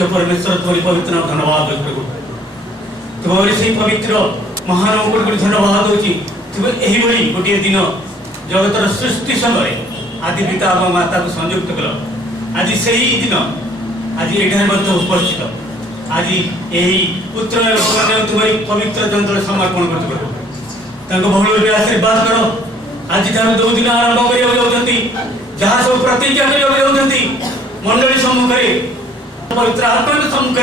पूज्य परमेश्वर तुम्हारी पवित्र नाम धन्यवाद व्यक्त करू तुम्हारी से पवित्र महान गुड़ी धन्यवाद होची तुम यही भली गोटे दिन जगतर सृष्टि समय आदि पिता और माता को संयुक्त कल आज से ही दिन आज ये उपस्थित आज यही पुत्र तुम्हारी पवित्र जंत्र समर्पण कर बहुल आशीर्वाद करो आज जो दिन आरंभ कर जहाँ सब प्रतिज्ञा कर मंडली सम्मुख पवित्र आत्मा के सम्मुख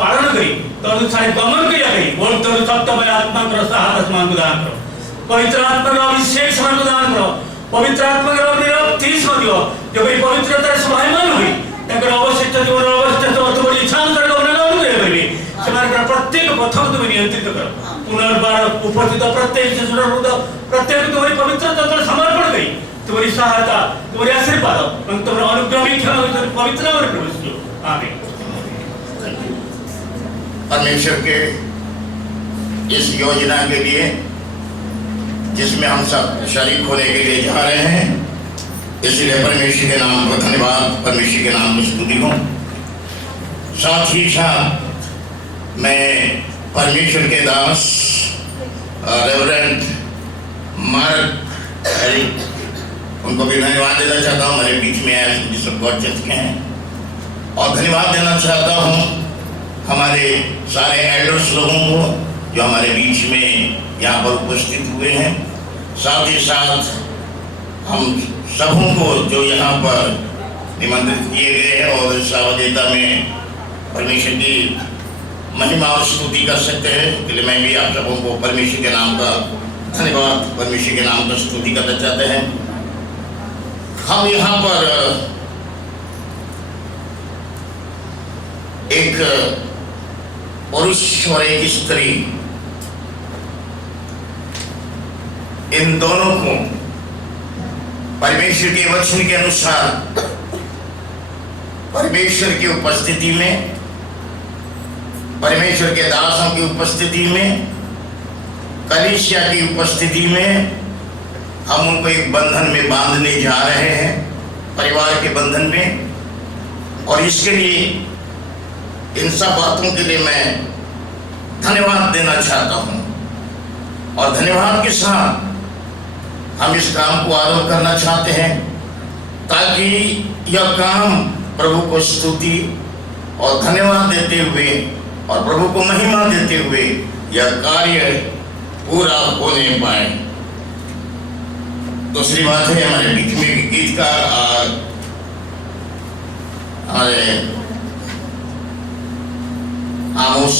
पालन करी तदनुसार गमन कर सप्तमय आत्मा साहस दान करो पवित्र आत्मा अभिषेक समान दान करो पवित्र आत्मा तीस दियो जो पवित्रता सभायमान हुई अवशिष्ट जीवन अवशिष्ट इच्छा प्रत्येक कथा को तुम नियंत्रित कर पुनर्बार उपस्थित प्रत्येक शिशुर प्रत्येक तुम्हारी पवित्र तंत्र समर्पण करी तुम्हारी सहायता तुम्हारी आशीर्वाद तुम्हारा अनुग्रह पवित्र आमीन। परमेश्वर के इस योजना के लिए जिसमें हम सब शरीक होने के लिए जा रहे हैं, इसलिए परमेश्वर के नाम को धन्यवाद, परमेश्वर के नाम को स्तुति हो। साथ ही साथ मैं परमेश्वर के दास रेवरेंड मार्क एरिक उनको भी धन्यवाद देना चाहता हूँ, हमारे बीच में आए जिस गॉड चर्च के हैं, और धन्यवाद देना चाहता हूँ हमारे सारे एल्डर्स लोगों को जो हमारे बीच में यहाँ पर उपस्थित हुए हैं। साथ ही साथ हम सबों को जो यहाँ पर निमंत्रित किए गए हैं और सावधानता में परमेश्वर की महिमा और स्तुति कर सकते हैं, इसलिए मैं भी आप सबों को परमेश्वर के नाम का धन्यवाद, परमेश्वर के नाम का स्तुति करना चाहते हैं। हम यहाँ पर एक पुरुष और एक स्त्री, इन दोनों को परमेश्वर के वचन के अनुसार परमेश्वर की उपस्थिति में, परमेश्वर के दासों की उपस्थिति में, कलीसिया की उपस्थिति में हम उनको एक बंधन में बांधने जा रहे हैं, परिवार के बंधन में। और इसके लिए इन सब बातों के लिए मैं धन्यवाद देना चाहता हूँ, और धन्यवाद के साथ हम इस काम को आरंभ करना चाहते हैं ताकि यह काम प्रभु को स्तुति और धन्यवाद देते हुए और प्रभु को महिमा देते हुए यह कार्य पूरा होने पाए। दूसरी बात है, हमारे बीच में गीतकार हमारे आमोस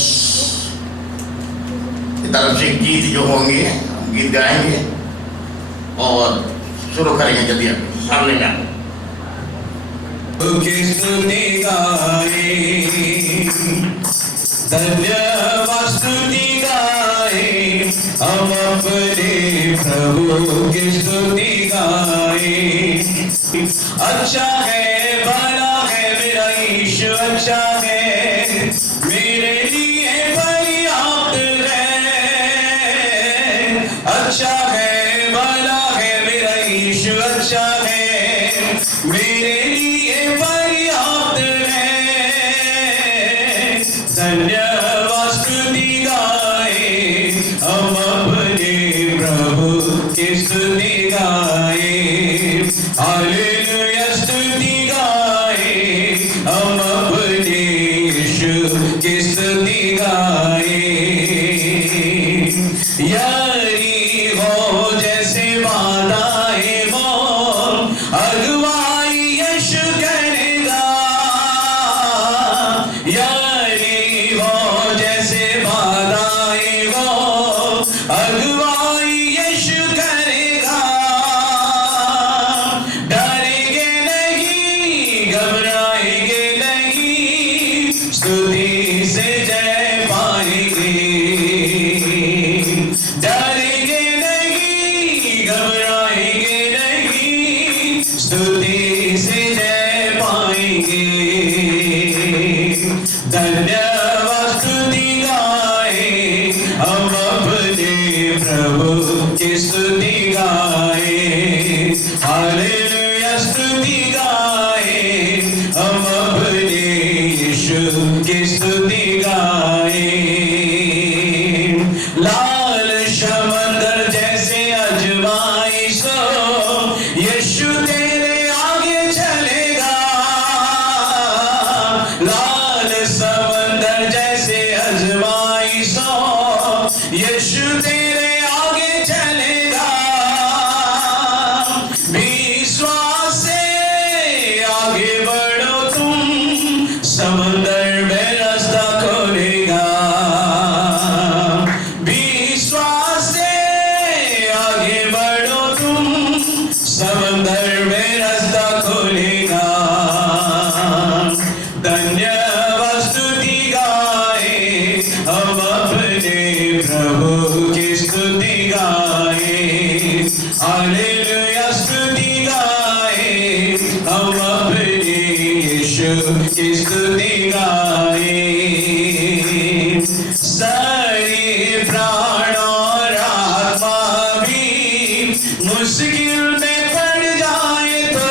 की तरफ से गीत जो होंगे, गीत गाएंगे और शुरू करेंगे। यदि आप सामने जाए स्तुति गाए, धन्यवाद स्तुति गाए, हम अपने प्रभु की स्तुति गाए। अच्छा है, भला है मेरा यीशु, अच्छा है, मेरे लिए पर्याप्त है। अच्छा है, भला है मेरा यीशु, अच्छा है, मेरे लिए पर्याप्त है। धन्यवाद स्तुति गाए, हम अपने प्रभु की स्तुति गाए। हालेलुया स्तुति गाए, हम अपने यीशु की स्तुति गाए। यारी हो जैसे वादाए वो, अगुवाई यीशु करेगा। यारी हो जैसे वादाए वो, अगुवाई यीशु करेगा। डरेंगे नहीं, घबराएंगे नहीं, स्तुति से जय पाएंगे। लाल समंदर जैसे अजमाइशो यीशु तेरे आगे चलेगा। लाल समंदर जैसे अजमाइशो यीशु तेरे आगे चलेगा। विश्वास से आगे बढ़ो तुम, समंदर में रास्ता खोलेगा। विश्वास से आगे बढ़ो तुम, समंदर में रास्ता खोलेगा। धन्यवाद स्तुति गाए हम अपने प्रभु की स्तुति गाए। हालेलुया स्तुति गाए हम अपने यीशु की स्तुति गाए। सारे प्राण और आत्मा भी मुश्किल में पड़ जाए तो,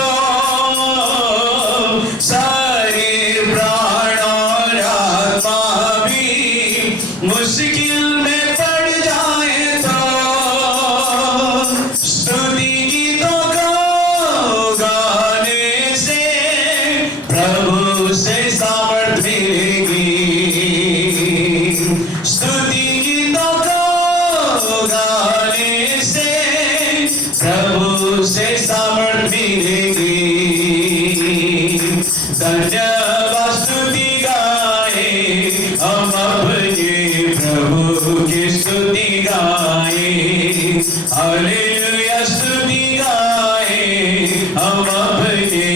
सारे प्राण और आत्मा भी मुश्किल में पड़ जाए तो, स्तुति गीतों को गाने से प्रभु से सामर्थ मिलेगी। स्तुति गीतों को गाने से प्रभु से सामर्थ मिलेगी। धन्यवाद स्तुति गाए हम अपने प्रभु की स्तुति गाए। हालेलुया स्तुति गाए हम अपने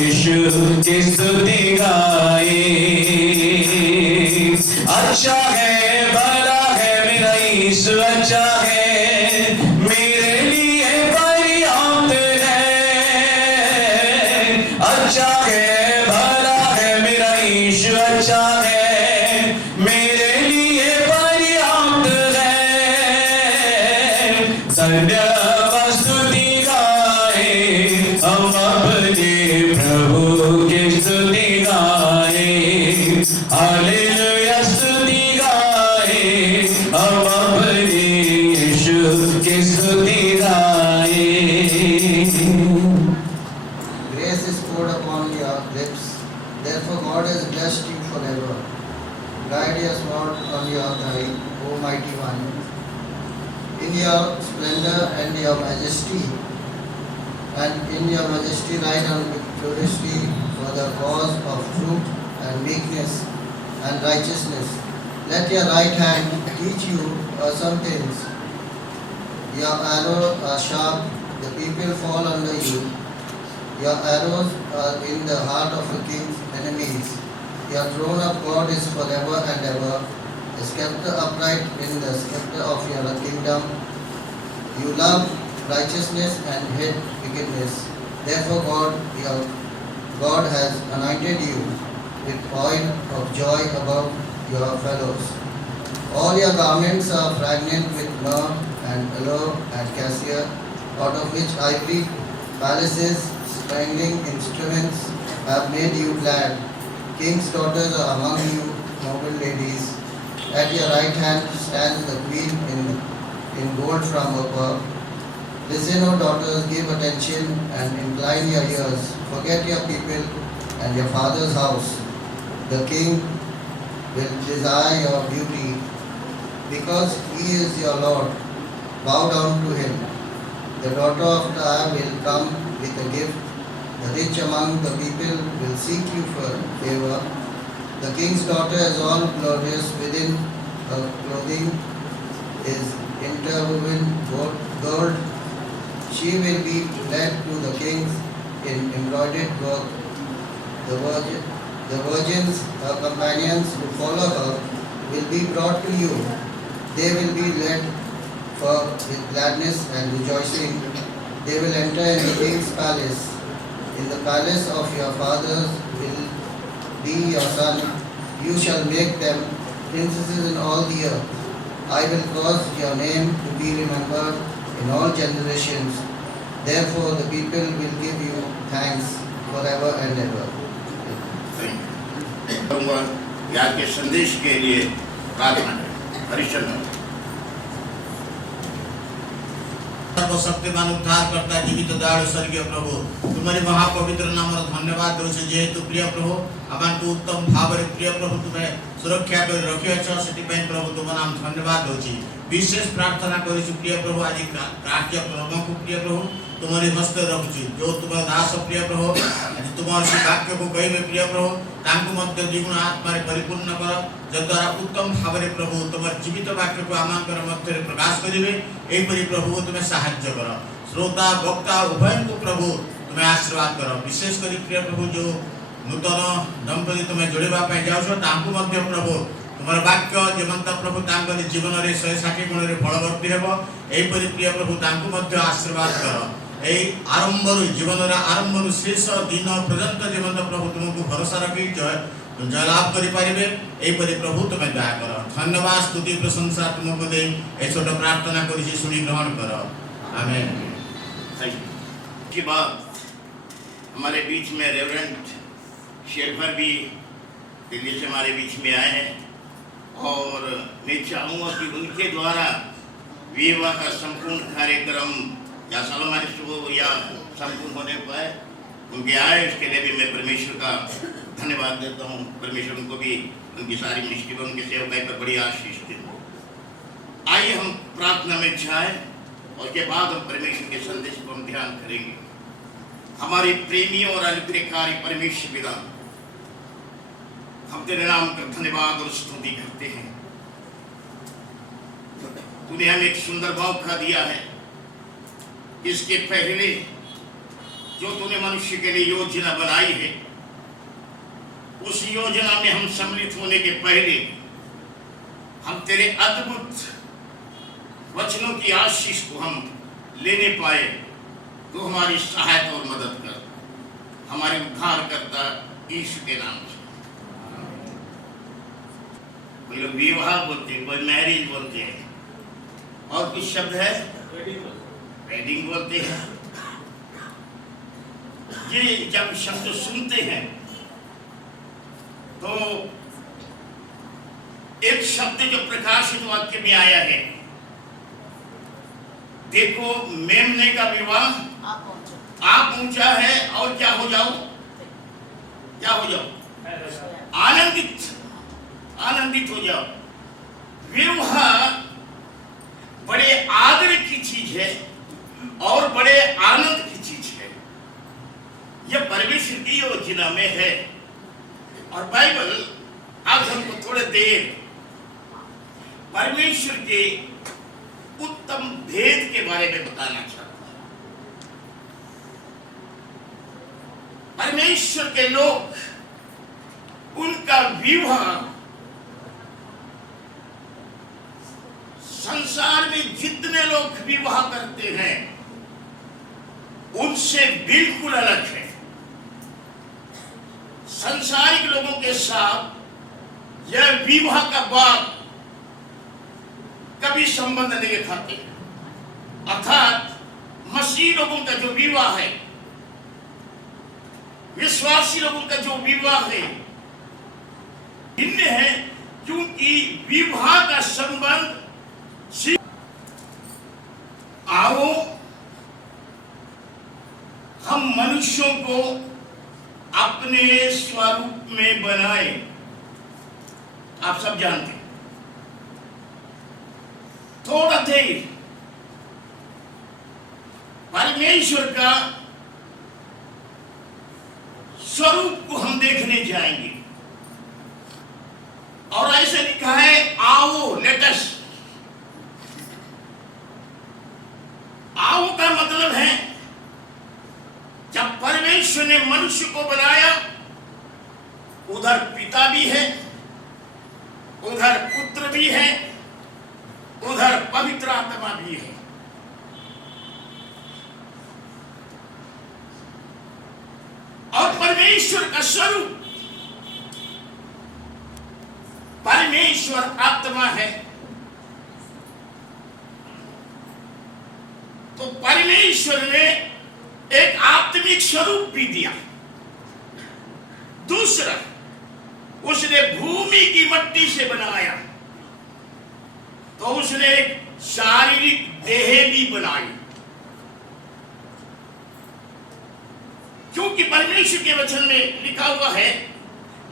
यीशु की स्तुति गाए। अच्छा है भला है मेरा यीशु अच्छा है, मेरे लिए पर्याप्त है। अच्छा है भला है मेरा यीशु अच्छा है, मेरे लिए पर्याप्त है। धन्यवाद स्तुति गाए हम अपने प्रभु की स्तुति गाए। हालेलुया स्तुति गाए हम अपने यीशु की स्तुति गाए। Grace is poured upon your lips, therefore God has blessed you forever. Guide your sword on your thigh, O mighty one. In your splendor and your majesty, and in your majesty ride on victoriously for the cause of truth and meekness and righteousness. Let your right hand teach you some things. Your arrows are sharp, the people fall under you. Your arrows are in the heart of the king's enemies. Your throne of God is forever and ever. A scepter upright in the scepter of your kingdom. You love righteousness and hate wickedness. Therefore your God has anointed you with oil of joy above your fellows. All your garments are fragrant with myrrh and aloe and cassia, out of which ivory palaces, strangling instruments have made you glad. King's daughters are among you, noble ladies. At your right hand stands the queen in gold from above. Listen, O daughters, give attention and incline your ears. Forget your people and your father's house. The king will desire your beauty, because he is your Lord. Bow down to him. The daughter of Tyre will come with a gift. The rich among the people will seek you for favor. The king's daughter is all glorious within. Her clothing is interwoven gold. She will be led to the kings in embroidered work. The virgins, her companions who follow her, will be brought to you. They will be led with gladness and rejoicing. They will enter in the king's palace. In the palace of your fathers will be your son. You shall make them princesses in all the earth. I will cause your name to be remembered in all generations. Therefore the people will give you thanks forever and ever. यहाँ के संदेश के लिए प्रार्थना करें। हरिश्चंद्र सर्वशक्तिमान उद्धार करता जीवित दयालु स्वर्गीय प्रभु तुम्हारी महापवित्र नाम धन्यवाद दूसरे जेहेतु प्रिय प्रभु आम को उत्तम भाव प्रिय प्रभु तुम्हें सुरक्षा कर रखी से प्रभु तुम नाम धन्यवाद दूसरी विशेष प्रार्थना कर प्रिय प्रभु आज कार्यक्रम को प्रिय प्रभु तुम्हारी हस्त रखुची जो तुम दास प्रिय प्रभु आज तुम्हारे से वाक्य को कहे प्रिय प्रभु द्विगुण आत्मा परिपूर्ण कर जद्वारा उत्तम भाव प्रभु तुम जीवित वाक्य को आम मध्य प्रकाश करेंगे यहीपरि प्रभु तुम्हें साहाय्य कर श्रोता वक्ता उभय को प्रभु तुम्हें आशीर्वाद कर विशेषकर प्रिय प्रभु जो नूतन दंपति तुम्हें जोड़ापी जाऊँ प्रभु तुम वाक्य जीवंत प्रभु जीवन में 160 गुण फलवर्ती हो यहीपरि प्रिय प्रभु आशीर्वाद कर यही आरंभ जीवन आरंभ शेष दिन पर्यंत जीवंत प्रभु तुमको भरोसा रखी जयलाभ करेंगे यहीपरि प्रभु तुम्हें दया कर धन्यवाद स्तुति प्रशंसा तुमको दे छोट प्रार्थना कर शुणी ग्रहण कर आमेन। के बाद हमारे बीच में रेवरेंट शेरभर भी दिल्ली से हमारे बीच में आए हैं और मैं चाहूँगा कि उनके द्वारा विवाह का संपूर्ण कार्यक्रम या सलामानिश हो या संपूर्ण होने पाए उनके आए इसके लिए भी मैं परमेश्वर का धन्यवाद देता हूँ। परमेश्वर उनको भी उनकी सारी मिनिस्ट्री पर उनके सेवकाई पर बड़ी आशीष दे। आइए हम प्रार्थना में जाएं और उसके बाद हम परमेश्वर के संदेश को हम ध्यान करेंगे। हमारे प्रेमी और अनुग्रहकारी परमेश्वर पिता हम तेरे नाम का धन्यवाद और स्तुति करते हैं। तूने हमें एक सुंदर मौका दिया है। इसके पहले जो तूने मनुष्य के लिए योजना बनाई है उस योजना में हम सम्मिलित होने के पहले हम तेरे अद्भुत वचनों की आशीष को हम लेने पाए तो हमारी सहायता और मदद कर हमारे उद्धारकर्ता यीशु के नाम से। कोई लोग विवाह बोलते हैं, कोई मैरिज बोलते हैं और कुछ शब्द है वेडिंग बोलते हैं। ये जब शब्द सुनते हैं तो एक शब्द जो प्रकाशित वाक्य में आया है, देखो मेमने का विवाह आप ऊंचा है और क्या हो जाओ, क्या हो जाओ, आनंदित आनंदित हो जाओ। विवाह बड़े आदर की चीज है और बड़े आनंद की चीज है। यह परमेश्वर की योजना में है और बाइबल आज हमको थोड़े देर परमेश्वर के उत्तम भेद के बारे में बताना चाहता है। परमेश्वर के लोग उनका विवाह संसार में जितने लोग विवाह करते हैं उनसे बिल्कुल अलग है। संसारिक लोगों के साथ यह विवाह का बात कभी संबंध नहीं रखते। अर्थात मसीह लोगों का जो विवाह है, विश्वासी लोगों का जो विवाह है, भिन्न है क्योंकि विवाह का संबंध आओ हम मनुष्यों को अपने स्वरूप में बनाए। आप सब जानते हैं। थोड़ा देर परमेश्वर का स्वरूप को हम देखने जाएंगे और ऐसे लिखा है आओ लेट अस। आओ का मतलब है जब परमेश्वर ने मनुष्य को बनाया उधर पिता भी है, उधर पुत्र भी है, उधर पवित्र आत्मा भी है। और परमेश्वर का स्वरूप परमेश्वर आत्मा है। तो परमेश्वर ने एक आत्मिक स्वरूप भी दिया। दूसरा, उसने भूमि की मट्टी से बनाया तो उसने एक शारीरिक देह भी बनाई, क्योंकि परमेश्वर के वचन में लिखा हुआ है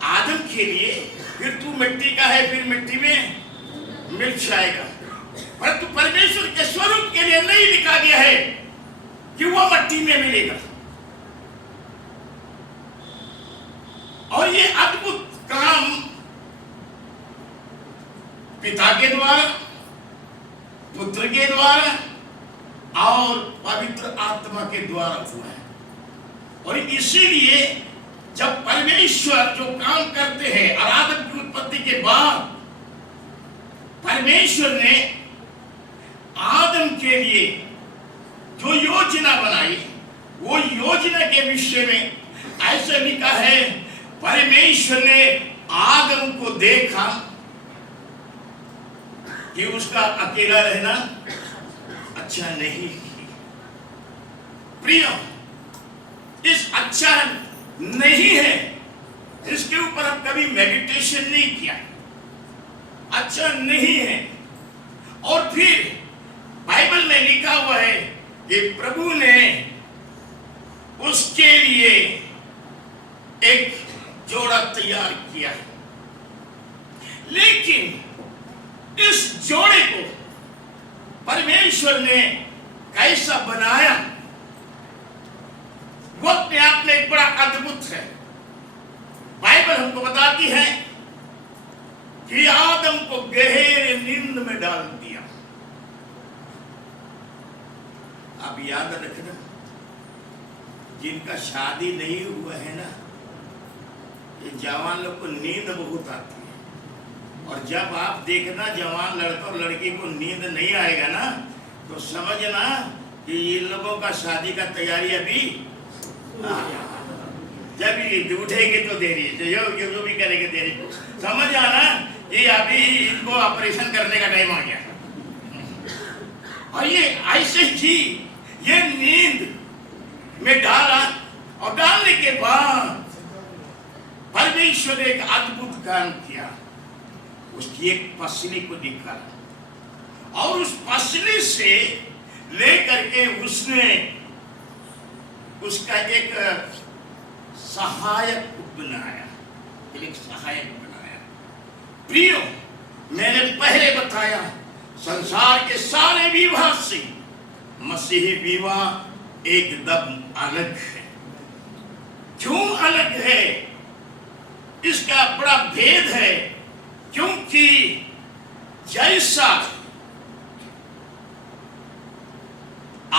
आदम के लिए फिर तू मिट्टी का है, फिर मिट्टी में मिल जाएगा। परंतु परमेश्वर के स्वरूप के लिए नहीं लिखा गया है कि वो मिट्टी में मिलेगा। और ये अद्भुत काम पिता के द्वारा, पुत्र के द्वारा और पवित्र आत्मा के द्वारा हुआ है। और इसीलिए जब परमेश्वर जो काम करते हैं, आदम की उत्पत्ति के बाद परमेश्वर ने आदम के लिए जो योजना बनाई, वो योजना के विषय में ऐसा लिखा है, परमेश्वर ने आदम को देखा कि उसका अकेला रहना अच्छा नहीं। प्रिय, इस अच्छा नहीं है, इसके ऊपर हम कभी मेडिटेशन नहीं किया, अच्छा नहीं है। और फिर बाइबल में लिखा हुआ है कि प्रभु ने उसके लिए एक जोड़ा तैयार किया, लेकिन इस जोड़े को परमेश्वर ने कैसा बनाया, वो अपने आप में एक बड़ा अद्भुत है। बाइबल हमको बताती है कि आदम को गहरे नींद में डाल दिया। अब याद रखना, जिनका शादी नहीं हुआ है ना, ये जवान लोग को नींद बहुत आती है। और जब आप देखना जवान लड़का और लड़की को नींद नहीं आएगा ना, तो समझना कि इन लोगों का शादी का तैयारी अभी जब ये उठेंगे तो देरी, जो भी करेंगे देरी। समझ आना, ये अभी इनको ऑपरेशन करने का टाइम आ गया। और ये ऐसे ही ये नींद में डाला, और डालने के बाद परमेश्वर ने एक अद्भुत काम किया, उसकी एक पसली को निकाला और उस पसली से लेकर के उसने उसका एक सहायक बनाया, एक सहायक बनाया। प्रियो, मैंने पहले बताया संसार के सारे विवाह से मसीही विवाह एकदम अलग है। क्यों अलग है? इसका बड़ा भेद है, क्योंकि जैसा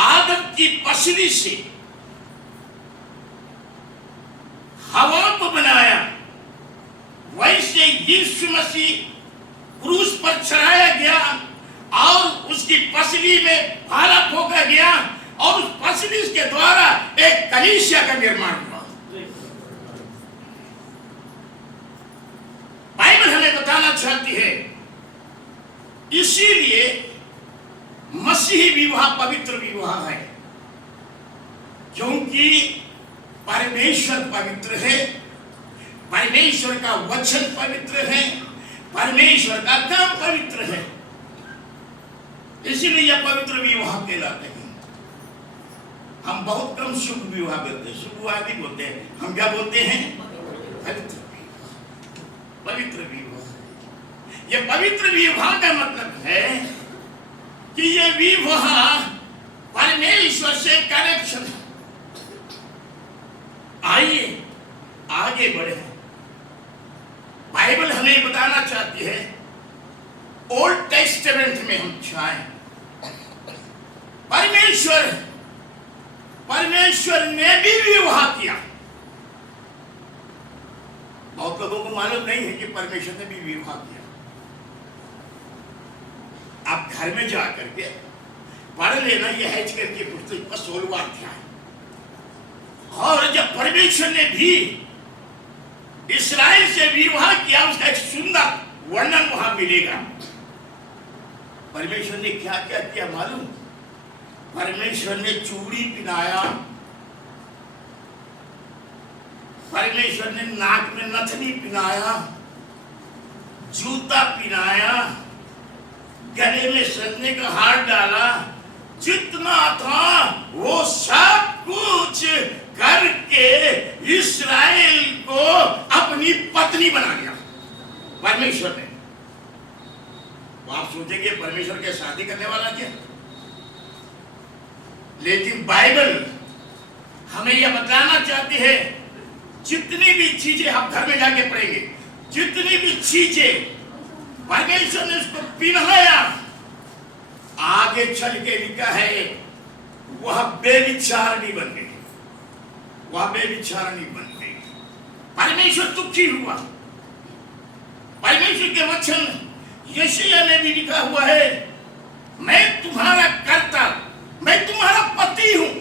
आदम की पसली से हवा को बनाया, वैसे यीशु मसीह क्रूस पर चढ़ाया गया और उसकी पसली में हालत होकर गया, और उस पसली के द्वारा एक कलीसिया का निर्माण हुआ। बाइबल हमें बताना चाहती है, इसीलिए मसीही विवाह पवित्र विवाह है, क्योंकि परमेश्वर पवित्र है, परमेश्वर का वचन पवित्र है, परमेश्वर का काम पवित्र है। इसीलिए यह पवित्र विवाह कहलाते हैं। हम बहुत कम शुभ विवाह करते हैं, शुभ विवाह भी बोलते हैं, हम क्या बोलते हैं? पवित्र विवाह। पवित्र विवाह, यह पवित्र विवाह का मतलब है कि यह विवाह परमेश्वर से कनेक्शन है। आइए आगे बढ़े। बाइबल हमें बताना चाहती है, ओल्ड टेस्टामेंट में हम जाएं, परमेश्वर ने भी विवाह किया। बहुत लोगों को मालूम नहीं है कि परमेश्वर ने भी विवाह किया। आप घर में जाकर के पढ़ लेना, यह हेजकेल की पुस्तक का 16वां अध्याय। और जब परमेश्वर ने भी इस्राएल से विवाह किया, उसका एक सुंदर वर्णन वहां मिलेगा। परमेश्वर ने क्या क्या किया मालूम? परमेश्वर ने चूड़ी पहनाया, परमेश्वर ने नाक में नथनी पहनाया, जूता पहनाया, गले में सजने का हार डाला, जितना था वो सब कुछ करके इस्राएल को अपनी पत्नी बना लिया परमेश्वर ने। तो आप सोचेंगे परमेश्वर के शादी करने वाला क्या? लेकिन बाइबल हमें यह बताना चाहती है, जितनी भी चीजें आप घर में जाके पढ़ेंगे, जितनी भी चीजें परमेश्वर ने उसको पिन्हाया, आगे चल के लिखा है वह बेविचारणी बन गई, वह बेविचारणी बन गई। परमेश्वर दुखी हुआ। परमेश्वर के वचन यशायाह में भी लिखा हुआ है, मैं तुम्हारा कर्ता, मैं तुम्हारा पति हूं,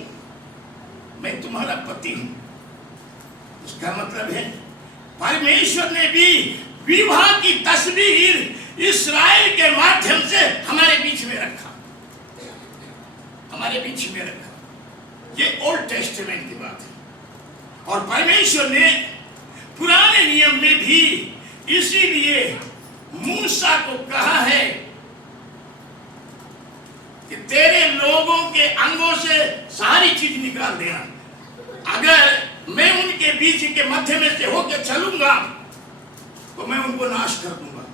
मैं तुम्हारा पति हूं। इसका मतलब है परमेश्वर ने भी विवाह की तस्वीर इस्राएल के माध्यम से हमारे बीच में रखा, हमारे बीच में रखा। ये ओल्ड टेस्टामेंट की बात है। और परमेश्वर ने पुराने नियम में भी इसीलिए मूसा को कहा है कि तेरे लोगों के अंगों से सारी चीज निकाल देना। अगर मैं उनके बीच के मध्य में से होकर चलूंगा तो मैं उनको नाश कर दूंगा।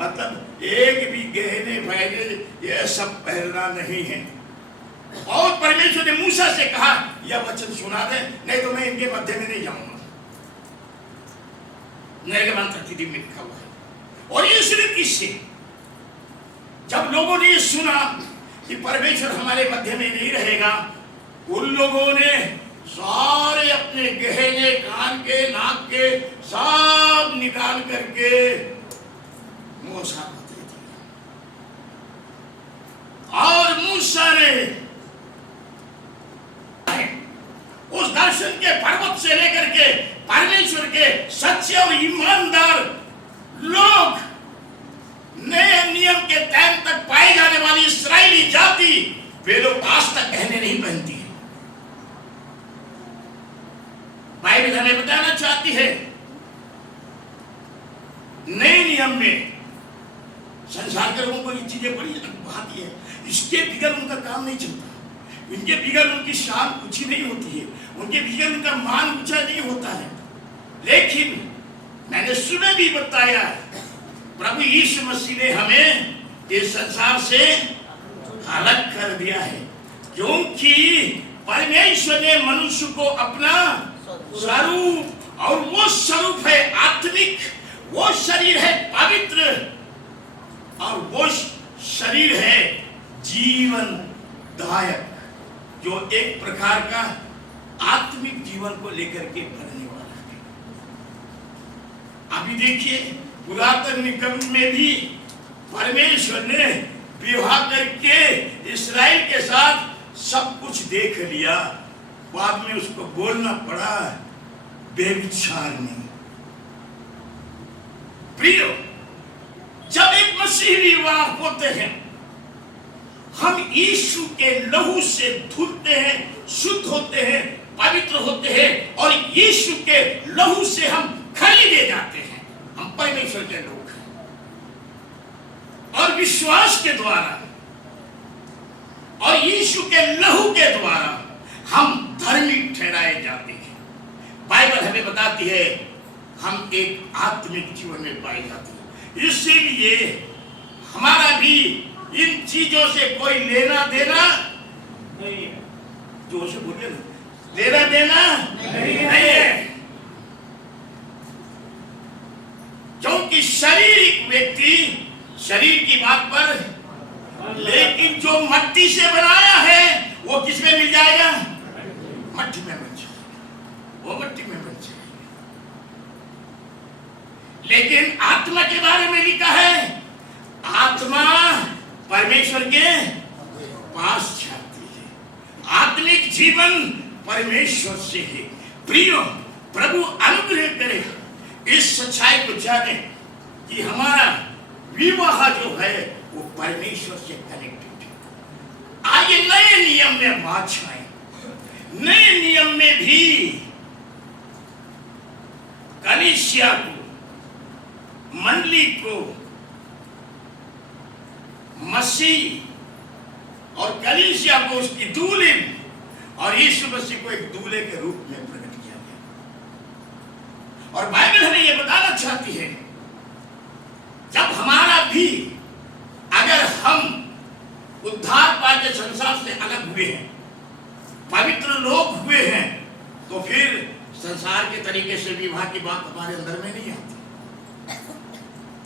मतलब एक भी गहने फैले यह सब पहनना नहीं है। और परमेश्वर ने मूसा से कहा यह वचन सुना दे, नहीं तो मैं इनके मध्य में नहीं जाऊंगा। निर्गमन 33 में लिखा हुआ है। और इस रीति से जब लोगों ने सुना कि परमेश्वर हमारे मध्य में नहीं रहेगा, उन लोगों ने सारे अपने गहने कान के नाक के सब निकाल करके मूसा को दे दिया। और मूसा ने उस दर्शन के पर्वत से लेकर के परमेश्वर के सच्चे और ईमानदार लोग, नए नियम के टाइम तक पाए जाने वाली इस्राएली जाति, वे लोग आज तक गहने नहीं पहनती है। बाइबल हमें बताना चाहती है नए नियम में संसार के लोगों को ये चीजें बड़ी भाती है, इसके बिगड़ उनका काम नहीं चलता, इनके बिगड़ उनकी शान ऊंची नहीं होती है, उनके बिगड़ उनका मान ऊंचा नहीं होता है। लेकिन मैंने सुबह भी बताया, प्रभु यीशु मसीह ने हमें इस संसार से अलग कर दिया है, क्योंकि परमेश्वर ने मनुष्य को अपना स्वरूप, और वो स्वरूप है आत्मिक, वो शरीर है पवित्र, और वो शरीर है जीवनदायक, जो एक प्रकार का आत्मिक जीवन को लेकर के बढ़ने वाला है। अभी देखिए पुरातन नियम में भी परमेश्वर ने विवाह करके इस्राएल के साथ सब कुछ देख लिया, बाद में उसको बोलना पड़ा बेविचारणी। प्रियो, जब एक मसीही विवाह होते हैं, हम यीशु के लहू से धुलते हैं, शुद्ध होते हैं, पवित्र होते हैं, और यीशु के लहू से हम खरीदे जाते हैं। हम परमेश्वर के लोग हैं, और विश्वास के द्वारा और यीशु के लहू के द्वारा हम धर्मी ठहराए जाते हैं। बाइबल हमें बताती है हम एक आत्मिक जीवन में पाए जाते हैं। इसीलिए हमारा भी इन चीजों से कोई लेना देना नहीं है। जोर से बोलिए ना, लेना देना नहीं है। क्योंकि शारीरिक व्यक्ति शरीर की बात पर, लेकिन जो मट्टी से बनाया है वो किस में मिल जाएगा? मट्टी में मिल जाएगा, वो मट्टी में मिल जाएगा। लेकिन आत्मा के बारे में लिखा है, आत्मा परमेश्वर के पास जाती है। आत्मिक जीवन परमेश्वर से है। प्रियो, प्रभु अनुग्रह करे इस सच्चाई को जाने कि हमारा विवाह जो है वो परमेश्वर से कनेक्टेड है। आइए नए नियम में बात आए। नए नियम में भी कलीसिया को, मंडली को मसीह और कलीसिया को उसकी दूल्हे और यीशु मसीह को एक दूल्हे के रूप में प्रकट किया गया। और बाइबल हमें यह बताना चाहती है, जब हमारा भी अगर हम उद्धार पाके संसार से अलग हुए हैं, पवित्र लोग हुए हैं, तो फिर संसार के तरीके से विवाह की बात हमारे अंदर में नहीं आती।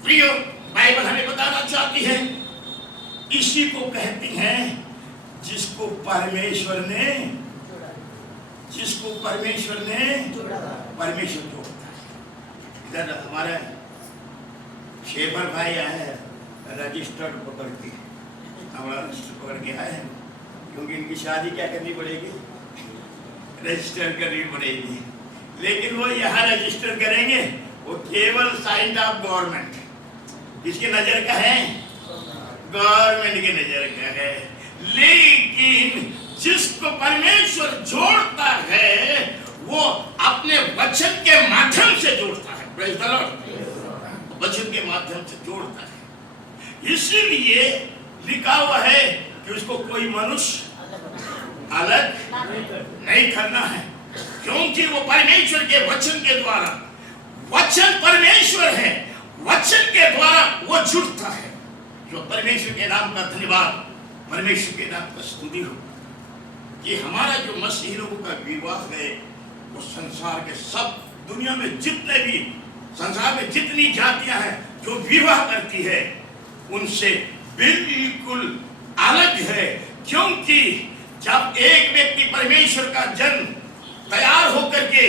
प्रियो, बाइबल हमें बताना चाहती है, इसी को कहती हैं जिसको परमेश्वर ने परमेश्वर जोड़ता है। इधर हमारा शेफर भाई आए हैं, रजिस्टर्ड पकड़ के, हमारा रजिस्टर पकड़ के आए हैं, क्योंकि इनकी शादी क्या करनी पड़ेगी, रजिस्टर करनी पड़ेगी। लेकिन वो यहाँ रजिस्टर करेंगे, वो केवल साइन ऑफ गवर्नमेंट, किसकी नजर का है, गवर्नमेंट की नजर का है। लेकिन जिसको परमेश्वर जोड़ता है वो अपने वचन के माध्यम से जोड़ता है। प्रेज़ द लॉर्ड, वचन के माध्यम से जोड़ता है। इसीलिए लिखा हुआ है कि उसको कोई मनुष्य अलग नहीं करना है, क्योंकि वो परमेश्वर के वचन के द्वारा, वचन परमेश्वर है, वचन के द्वारा वो जुड़ता है। जो परमेश्वर के नाम का धन्यवाद, परमेश्वर के नाम का स्तुति हो कि हमारा जो मसीही लोगों का विवाह है वो संसार के सब, दुनिया में जितने भी, संसार में जितनी जातियां हैं जो विवाह करती है उनसे बिल्कुल अलग है। क्योंकि जब एक व्यक्ति परमेश्वर का जन तैयार होकर के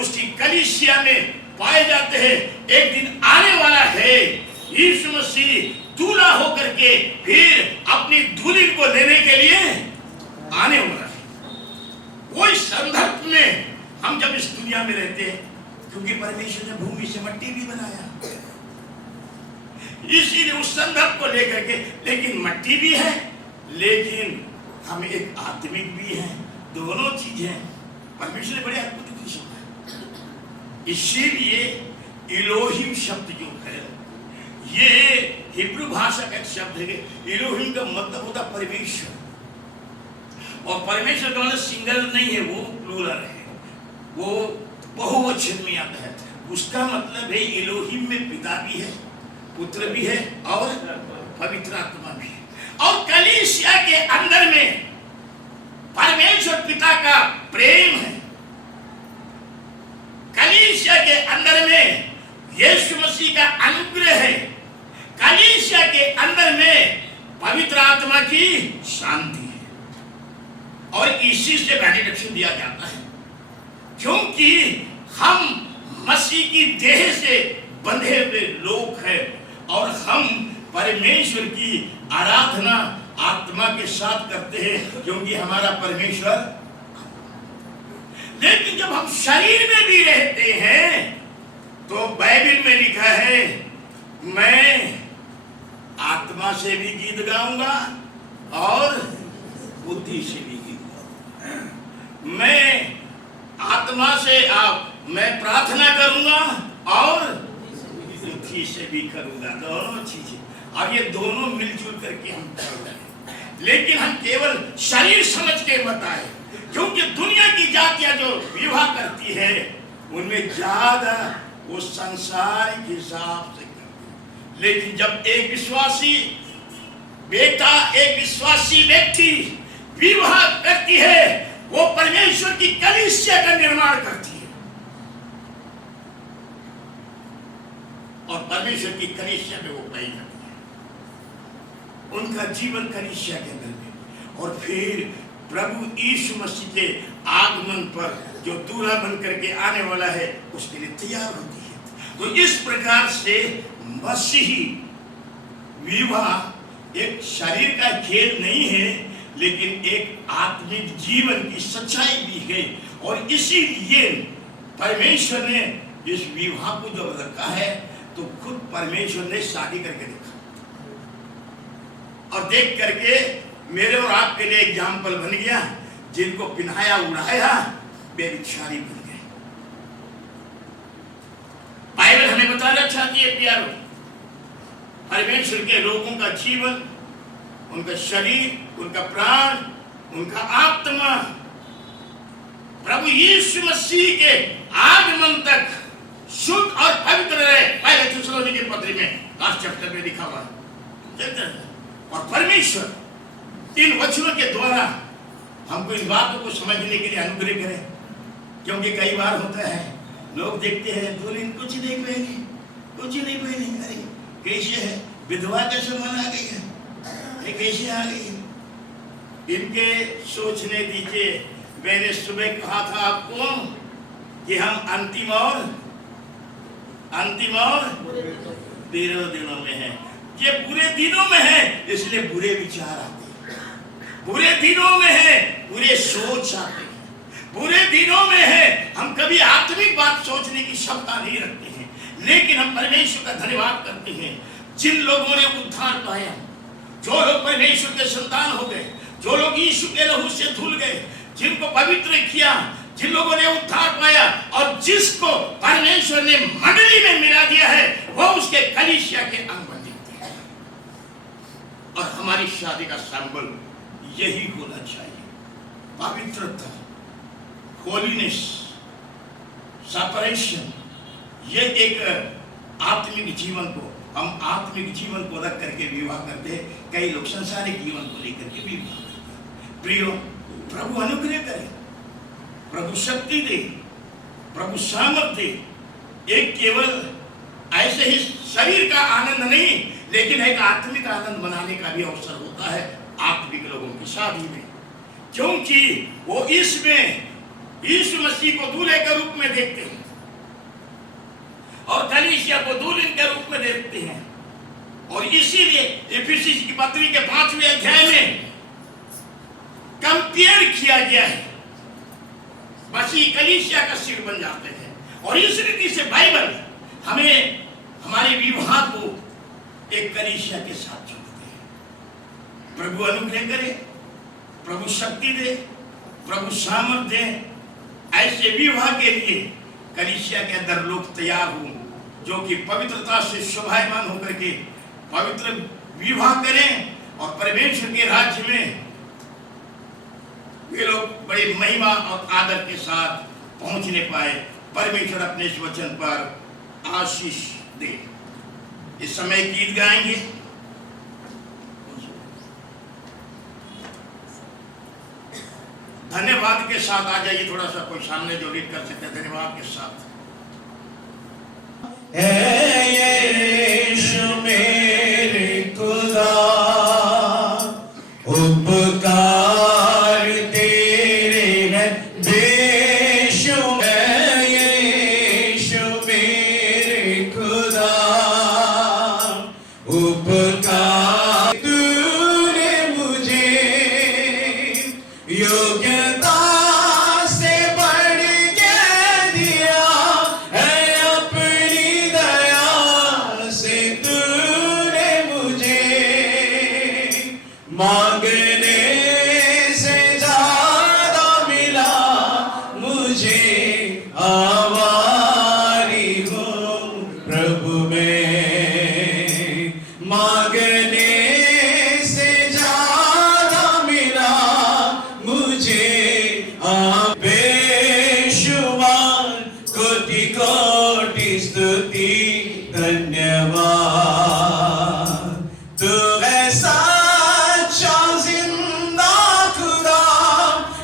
उसकी कलीसिया में पाए जाते हैं, एक दिन आने वाला है यीशु मसीह दूल्हा होकर के फिर अपनी दुल्हन को लेने के लिए आने वाला है। वो इस संदर्भ में हम जब इस दुनिया में रहते हैं, क्योंकि परमेश्वर ने भूमि से मिट्टी भी बनाया, इसीलिए उस संदर्भ को लेकर के, लेकिन मिट्टी भी है लेकिन हम एक आत्मिक भी है, दोनों चीजें परमेश्वर ने बड़े अद्भुत है। इसीलिए इलोहिम शब्द जो है, ये हिब्रू भाषा का एक शब्द है। इलोहिम का मतलब होता परमेश्वर, और परमेश्वर का मतलब सिंगल नहीं है, वो प्लूरल है, वो बहुवचन में आता है। उसका मतलब है इलोहिम में पिता भी है, पुत्र भी है और पवित्र आत्मा भी है। और कलीसिया के अंदर में परमेश्वर पिता का प्रेम है, कलीसिया के अंदर में यीशु मसीह का अनुग्रह है, कलीसिया के अंदर में पवित्र आत्मा की शांति है, और इसी से बेनेडिक्शन दिया जाता है। क्योंकि हम मसीह की देह से बंधे हुए लोग हैं और हम परमेश्वर की आराधना आत्मा के साथ करते हैं, क्योंकि हमारा परमेश्वर। लेकिन जब हम शरीर में भी रहते हैं तो बाइबल में लिखा है, मैं आत्मा से भी गीत गाऊंगा और बुद्धि से भी गीत गाऊंगा। मैं आत्मा से मैं प्रार्थना करूंगा और बुद्धि से भी करूंगा, दोनों चीजें। और ये दोनों मिलजुल करके हम कर रहे हैं। लेकिन हम केवल शरीर समझ के मत आए, क्योंकि दुनिया की जातियां जो विवाह करती है उनमें ज्यादा वो सांसारिक हिसाब से करती है। लेकिन जब एक विश्वासी बेटा, एक विश्वासी व्यक्ति विवाह करती है, वो परमेश्वर की कलीसिया का निर्माण करती है, और परमेश्वर की कलीसिया में वो पाई जाती है। उनका जीवन कलीसिया के अंदर में, और फिर प्रभु यीशु मसीह के आगमन पर जो दूल्हा बन करके आने वाला है उसके लिए तैयार होती है। तो इस प्रकार से मसीही विवाह एक शरीर का खेल नहीं है, लेकिन एक आत्मिक जीवन की सच्चाई भी है। और इसीलिए परमेश्वर ने इस विवाह को जब रखा है तो खुद परमेश्वर ने शादी करके देखा, और देख करके मेरे और आपके लिए एग्जाम्पल बन गया। जिनको पिन्हाया उड़ाया बेविचारी बन गए। बाइबल हमें बताना चाहती है प्यारो, परमेश्वर के लोगों का जीवन उनका शरीर, उनका प्राण, उनका आत्मा प्रभु यीशु मसीह के आगमन तक शुद्ध और पवित्र रहे। पहले थिस्सलुनीके के पत्री में लास्ट चैप्टर में लिखा हुआ है। और परमेश्वर इन वचनों के द्वारा हमको इन बातों को समझने के लिए अनुग्रह करे, क्योंकि कई बार होता है लोग देखते हैं दुल्हन कुछ नहीं पहनी, कुछ नहीं पहनी, अरे कैसे है, विधवा का समान आ गई है, ये कैसे आ गई है। इनके सोचने दीजिए। मैंने सुबह कहा था आपको कि हम अंतिम और बुरे दिनों में हैं। ये बुरे दिनों में है, इसलिए बुरे विचार आते हैं, बुरे दिनों में है बुरे सोच आते हैं, बुरे दिनों में है हम कभी आत्मिक बात सोचने की क्षमता नहीं रखते हैं। लेकिन हम परमेश्वर का धन्यवाद करते हैं जिन लोगों ने उद्धार पाया, जो लोग परमेश्वर के संतान हो गए, जो लोग यीशु के लहू से धुल गए, जिनको पवित्र किया, जिन लोगों ने उद्धार पाया और जिसको परमेश्वर ने मंडली में मिला दिया है, वो उसके कलीसिया के अंग बन जाते हैं। और हमारी शादी का सिंबल यही होना चाहिए, पवित्रता, होलीनेस, सेपरेशन। ये एक आत्मिक जीवन को, हम आत्मिक जीवन को रख करके विवाह करते हैं, कई लोग संसारिक जीवन को लेकर के विवाह करते हैं। प्रियो, प्रभु अनुग्रह करे, प्रभु शक्ति दे, प्रभु सामर्थ दे। एक केवल ऐसे ही शरीर का आनंद नहीं, लेकिन एक आत्मिक आनंद मनाने का भी अवसर होता है आत्मिक लोगों की शादी में, क्योंकि वो इसमें यीशु मसीह को दूल्हे के रूप में देखते हैं और कलीसिया को दुल्हन के रूप में देखते हैं। और इसीलिए इफिसियों की पत्री के 5वें अध्याय में कंपेयर किया गया है, मसीह कलीसिया का सिर बन जाते हैं। और इस रीति से बाइबल हमें हमारे विवाह को एक कलीसिया के साथ जोड़ते हैं। प्रभु अनुग्रह करे, प्रभु शक्ति दे, प्रभु सामर्थ दे। ऐसे विवाह के लिए कलीसिया के अंदर लोग तैयार हों जो कि पवित्रता से शोभायमान होकर के पवित्र विवाह करें और परमेश्वर के राज्य में वे लोग बड़े महिमा और आदर के साथ पहुंचने पाए। परमेश्वर अपने इस वचन पर आशीष दे। इस समय गीत गाएंगे। धन्यवाद के साथ आ जाइए, थोड़ा सा कोई सामने जो रीड कर सकते हैं धन्यवाद के साथ। यीशु मेरे खुदा, उपकार तेरे हैं बेशुमार। यीशु मेरे खुदा, उपकार तूने मुझे योग्यता से बढ़ के दिया है, अपनी दया से तूने मुझे मांगने से ज्यादा मिला। मुझे आभारी हूँ प्रभु में, मांगने से ज्यादा मिला मुझे। बेशुमार कोटि कोटि स्तुति धन्यवाद। तू ऐसा जिंदा खुदा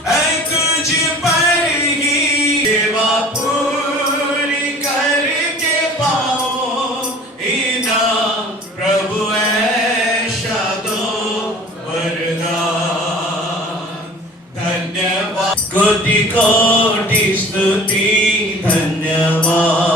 है, तुझ पर ही सेवा पूरी करके पाओ इनाम। प्रभु ऐसा दो वरदान। धन्यवाद कोटि कोटि स्तुति धन्यवाद।